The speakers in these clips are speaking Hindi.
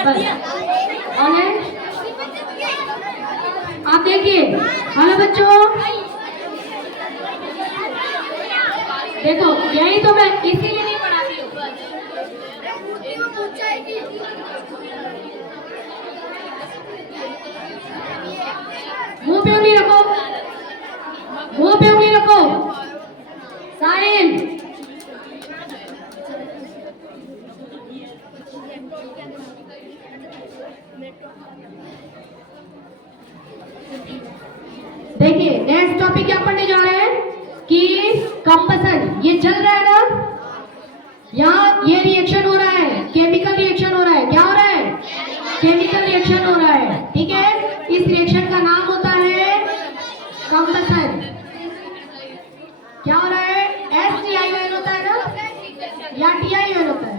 बस। कौन है? आप देखिए। हेलो बच्चों, देखो यही तो मैं इसीलिए नहीं पढ़ाती हूँ। मुंह पे उंगली रखो, मुंह पे उंगली रखो। साहिल, देखिए नेक्स्ट टॉपिक क्या पढ़ने जा रहे हैं कि कंबसन। ये चल रहा है ना, यहाँ ये रिएक्शन हो रहा है, केमिकल रिएक्शन हो रहा है। क्या हो रहा है? केमिकल रिएक्शन हो रहा है, ठीक है। इस रिएक्शन का नाम होता है कंबसन। क्या हो रहा है? STION होता है ना, या TION होता है?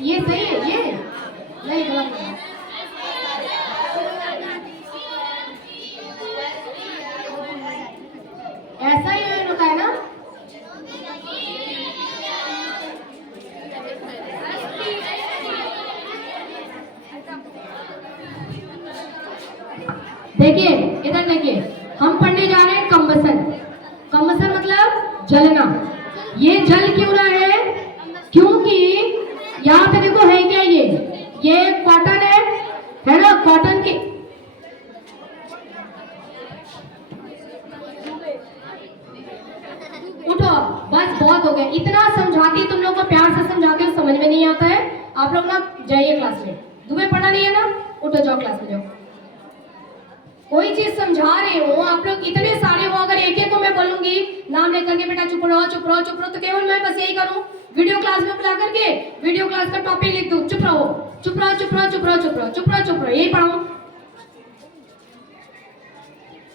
ये सही है, ये नहीं गलत है। ऐसा ही होता है ना। देखिए इधर देखिए, हम पढ़ने जा रहे हैं कंबसन। कंबसन मतलब जलना। ये जल क्यों रहा है? क्योंकि यहाँ पे देखो है क्या, ये कॉटन है ना, कॉटन की। उठो, बस बहुत हो गया। इतना समझाती तुम लोग को, प्यार से समझाती हूँ, समझ में नहीं आता है। आप लोग ना जाइए क्लास में। तुम्हें पढ़ना नहीं है ना, उठो जाओ क्लास में जाओ। कोई चीज समझा रहे हो आप लोग, इतने सारे हो, अगर एक एक को मैं बोलूंगी नाम लेकर के बेटा चुप रहो चुप रहो चुप रहो, तो केवल मैं बस यही करूं, वीडियो क्लास में बुला करके वीडियो क्लास का टॉपिक लिख दूं, चुप रहो चुप रहो चुप रहो चुप रहो चुप रहो चुप रहो चुप रहो, यही पढ़ाऊं।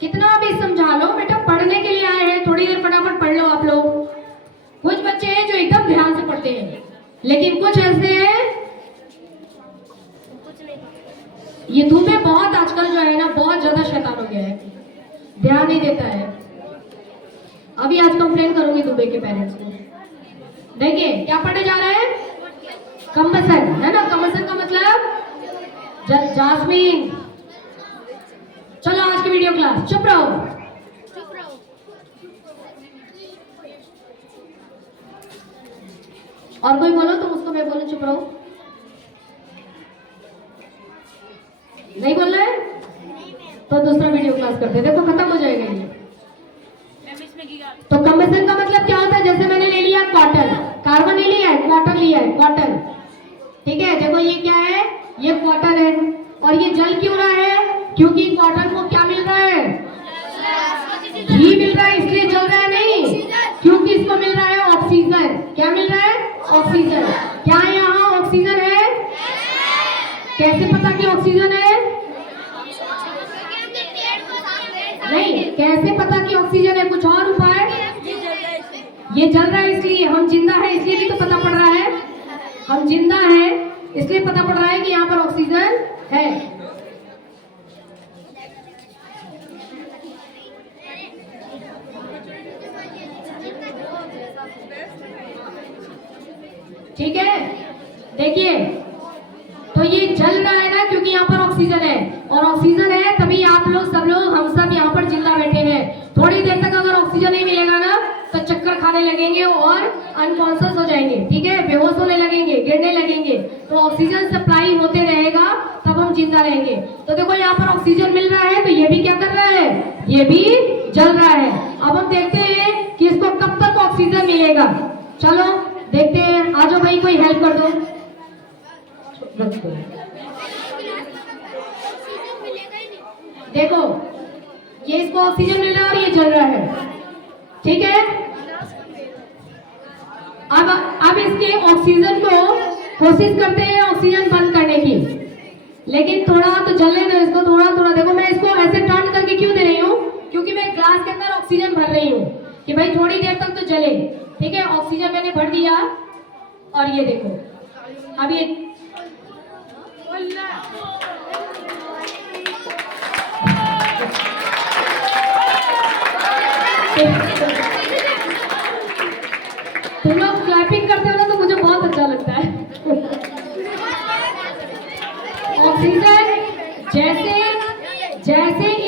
कितना भी समझा लो बेटा, पढ़ने के लिए आए हैं, थोड़ी देर फटाफट पढ़ लो आप लोग। कुछ बच्चे हैं जो एकदम ध्यान से पढ़ते हैं, लेकिन कुछ ऐसे हैं, ये धूपे बहुत आजकल जो है ना, बहुत ज्यादा शैतान हो गया है, ध्यान नहीं देता है। अभी आज कंप्लेन करूंगी दुबे के पेरेंट्स को। देखिए क्या पढ़ने जा रहे हैं? कंबसन है ना। कंबसन का मतलब जास्मीन। चलो आज की वीडियो क्लास, चुप रहो। और कोई बोलो तो उसको मैं बोलूं चुप रहो। नहीं बोल रहे तो दूसरा वीडियो क्लास करते हैं, देखो खत्म हो जाएगा ये। तो कंबसन का मतलब क्या होता है? जैसे मैंने ले लिया कॉटन, कार्बन नहीं लिया है, कॉटन लिया है, कॉटन, ठीक है। देखो ये क्या है? ये कॉटन है। और ये जल क्यों रहा है? क्योंकि कॉटन को क्या मिल रहा है? घी मिल रहा है, इसलिए जल रहा है नहीं, क्योंकि इसको मिल रहा है ऑक्सीजन। क्या मिल रहा है? ऑक्सीजन। क्या यहाँ ऑक्सीजन है? कैसे पता कि ऑक्सीजन है? नहीं, कैसे पता कि ऑक्सीजन है? कुछ और उपाय? ये जल रहा है इसलिए, हम जिंदा है इसलिए भी तो पता पड़ रहा है, हम जिंदा है इसलिए पता पड़ रहा है कि यहाँ पर ऑक्सीजन है। ठीक है, देखिए तो ये जल रहा है ना, क्योंकि यहाँ पर ऑक्सीजन है, और ऑक्सीजन है तभी आप लोग सब लोग, हम सब यहाँ पर जिंदा बैठे हैं। थोड़ी देर तक अगर ऑक्सीजन नहीं मिलेगा ना, तो चक्कर खाने लगेंगे और अनकॉन्शियस हो जाएंगे, ठीक है, बेहोश होने लगेंगे, गिरने लगेंगे। तो ऑक्सीजन सप्लाई होते रहेगा, तब हम जिंदा रहेंगे। तो देखो यहाँ पर ऑक्सीजन मिल रहा है, तो ये भी क्या कर रहा है? ये भी जल रहा है। अब हम देखते हैं कि इसको कब तक ऑक्सीजन मिलेगा। चलो देखते हैं, आ जाओ भाई, कोई हेल्प कर दो। देखो ये इसको ऑक्सीजन मिल रहा है और ये जल रहा है, ठीक है। अब इसके ऑक्सीजन को कोशिश करते हैं ऑक्सीजन बंद करने की, लेकिन थोड़ा तो जले ना, इसको थोड़ा थोड़ा। देखो मैं इसको ऐसे टर्न करके क्यों दे रही हूँ? क्योंकि मैं ग्लास के अंदर ऑक्सीजन भर रही हूँ कि भाई थोड़ी देर तक तो जले, ठीक है। ऑक्सीजन मैंने भर दिया, और ये देखो अब ये तुम लोग क्लैपिंग करते हो ना, तो मुझे बहुत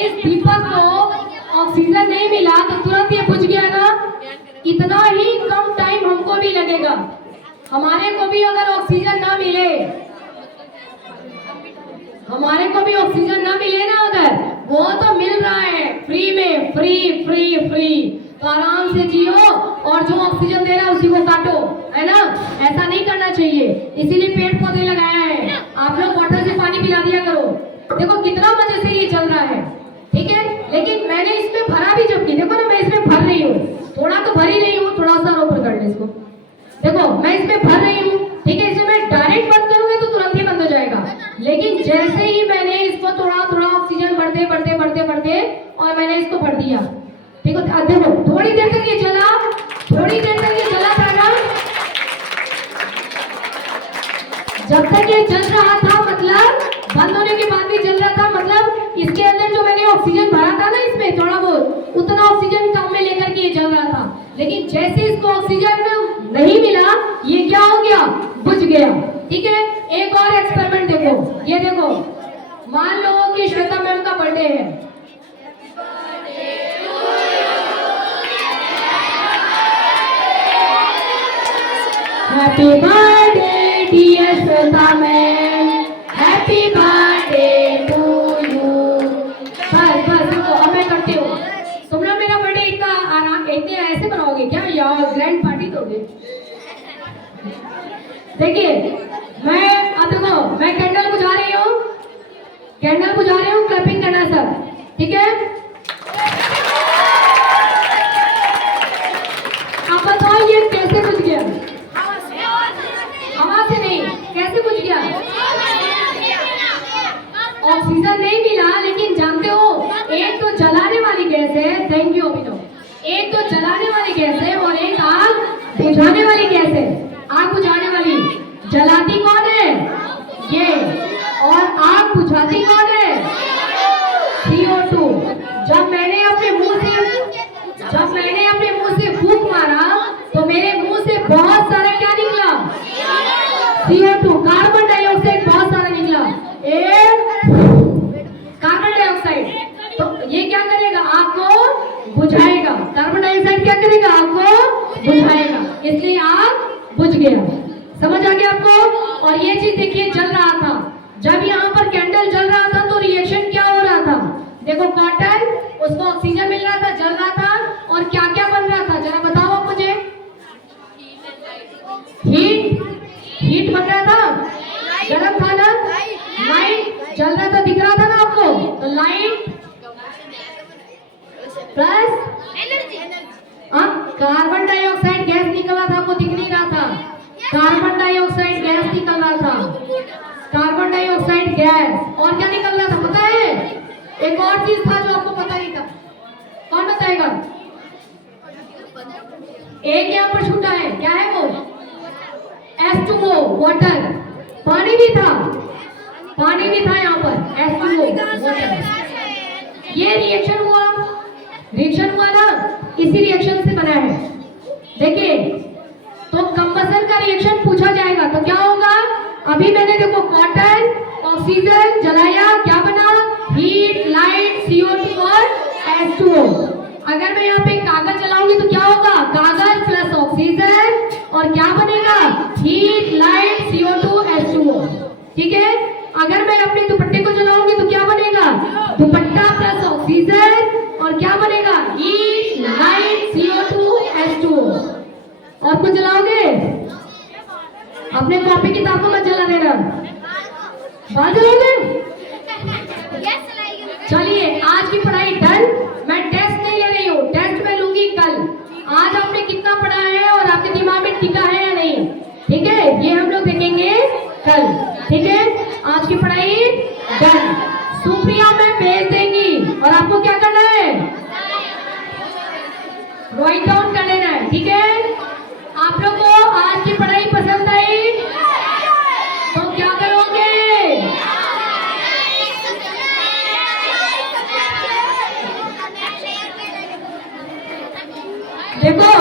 इस दीपक को ऑक्सीजन नहीं मिला तो तुरंत ये बुझ गया ना, इतना ही कम टाइम हमको भी लगेगा। हमारे को भी अगर ऑक्सीजन ना मिले, हमारे को भी ऑक्सीजन ना मिले ना उधर, वो तो मिल रहा है फ्री में, फ्री फ्री फ्री, तो आराम से जियो और जो ऑक्सीजन दे रहा है उसी को काटो, है ना। ऐसा नहीं करना चाहिए, इसीलिए पेड़ पौधे लगाया है। आप लोग वाटर से पानी पिला दिया करो। देखो कितना मजे से ये चल रहा है, ठीक है। लेकिन मैंने इसमें भरा भी जब की, देखो ना मैं इसमें भर रही हूँ, थोड़ा तो भरी नहीं हूँ, थोड़ा सा ऊपर कर ले इसको, देखो मैं इसमें भर रही हूँ, ठीक है। इसमें मैं डायरेक्ट बंद करूंगी तो तुरंत ही बंद हो जाएगा, लेकिन जैसे ही मैंने इसको थोड़ा थोड़ा ऑक्सीजन बढ़ते बढ़ते बढ़ते बढ़ते और मैंने इसको भर दिया, ठीक है। देखो थोड़ी देर तक ये चला, थोड़ी देर तक ये चला था ना, जब तक ये चल रहा था मतलब बंद होने के बाद भी चल रहा था, मतलब इसके अंदर जो मैंने ऑक्सीजन भरा था ना इसमें थोड़ा बहुत, उतना ऑक्सीजन काम में लेकर के ये चल रहा था। लेकिन जैसे इसको ऑक्सीजन नहीं मिला, ये क्या हो गया, बुझ गया, ठीक है। एक और एक्सपेरिमेंट देखो, ये देखो, मान लो कि श्वेता मैम का बर्थडे है, happy birthday dear Shweta ma'am, happy birthday to you. बस बस रुको, अब मैं करती हूँ। तुम लोग मेरा बर्थडे इतना आराम, इतने ऐसे बनाओगे क्या यार, ग्रैंड पार्टी दोगे। देखिए मैं अब देखो, मैं कैंडल बुझा रही हूँ, कैंडल बुझा रही हूँ, क्लैपिंग करना सब, ठीक है। अब बताओ ये कैसे बुझ गया, हवा से नहीं, कैसे बुझ गया, ऑक्सीजन नहीं मिला। लेकिन जानते हो एक तो जलाने वाली गैस है, थैंक यू अभिनव, एक तो जलाने वाली गैस है और एक आग बुझाने वाली गैस है। आग बुझाने वाली जलाती कौन है, ये, और आग बुझाती कौन है, CO2। जब मैंने अपने मुंह से फूंक मारा तो मेरे मुंह से बहुत सारा क्या निकला, CO2, कार्बन डाइऑक्साइड बहुत सारा निकला, कार्बन डाइऑक्साइड। तो ये क्या करेगा, आग को बुझाएगा, कार्बन डाइऑक्साइड क्या करेगा, आग को बुझाएगा, इसलिए आग बुझ गया। समझ आ गया आपको। और ये चीज देखिए चल रहा था, जब यहाँ पर कैंडल जल रहा था तो रिएक्शन क्या हो रहा था, देखो कॉटन, उसको ऑक्सीजन मिल रहा था, जल रहा था, और क्या क्या बन रहा था जरा बताओ आप मुझे, हीट बन रहा था, गर्म था ना, लाइट जल रहा था, दिख रहा था ना आपको, तो light plus carbon dioxide gas निकल रहा था, आपको दिख नहीं रहा था, कार्बन डाइऑक्साइड गैस निकल रहा था, कार्बन डाइऑक्साइड गैस, और क्या निकल रहा था पता है, एक और चीज था जो आपको पता नहीं था, कौन बताएगा, एक यहाँ पर छूटा है, क्या है वो, H2O, वाटर, पानी भी था, पानी भी था यहाँ पर, H2O वाटर। ये रिएक्शन हुआ ना, इसी रिएक्शन से बना है। देखिए तो कंबसन का रिएक्शन पूछा जाएगा तो क्या होगा, अभी मैंने देखो कॉटन, ऑक्सीजन जलाया, क्या बना, हीट, लाइट, CO2 और H2O। अगर मैं यहाँ पे कागज जलाऊंगी तो क्या होगा, कागज प्लस ऑक्सीजन, और क्या बनेगा, हीट, लाइट, CO2, H2O, ठीक है। अगर मैं अपने दुपट्टे को जलाऊंगी तो क्या बनेगा, दुपट्टा प्लस ऑक्सीजन, और क्या बनेगा, हीट, लाइट, CO2, H2O। और कुछ जलाओगे, अपने कॉपी किताब को मत जला देना, बात जलाओगे। चलिए आज की पढ़ाई डन, मैं टेस्ट नहीं ले रही हूँ, टेस्ट मैं लूंगी कल। आज आपने कितना पढ़ा है और आपके दिमाग में टिका है या नहीं, ठीक है, ये हम लोग देखेंगे कल, ठीक है। आज की पढ़ाई डन, सुप्रिया मैं भेज देंगी, और आपको क्या करना है, राइट डाउन कर देना है, ठीक है। आप लोग को आज की पढ़ाई पसंद आई तो क्या करोगे, देखो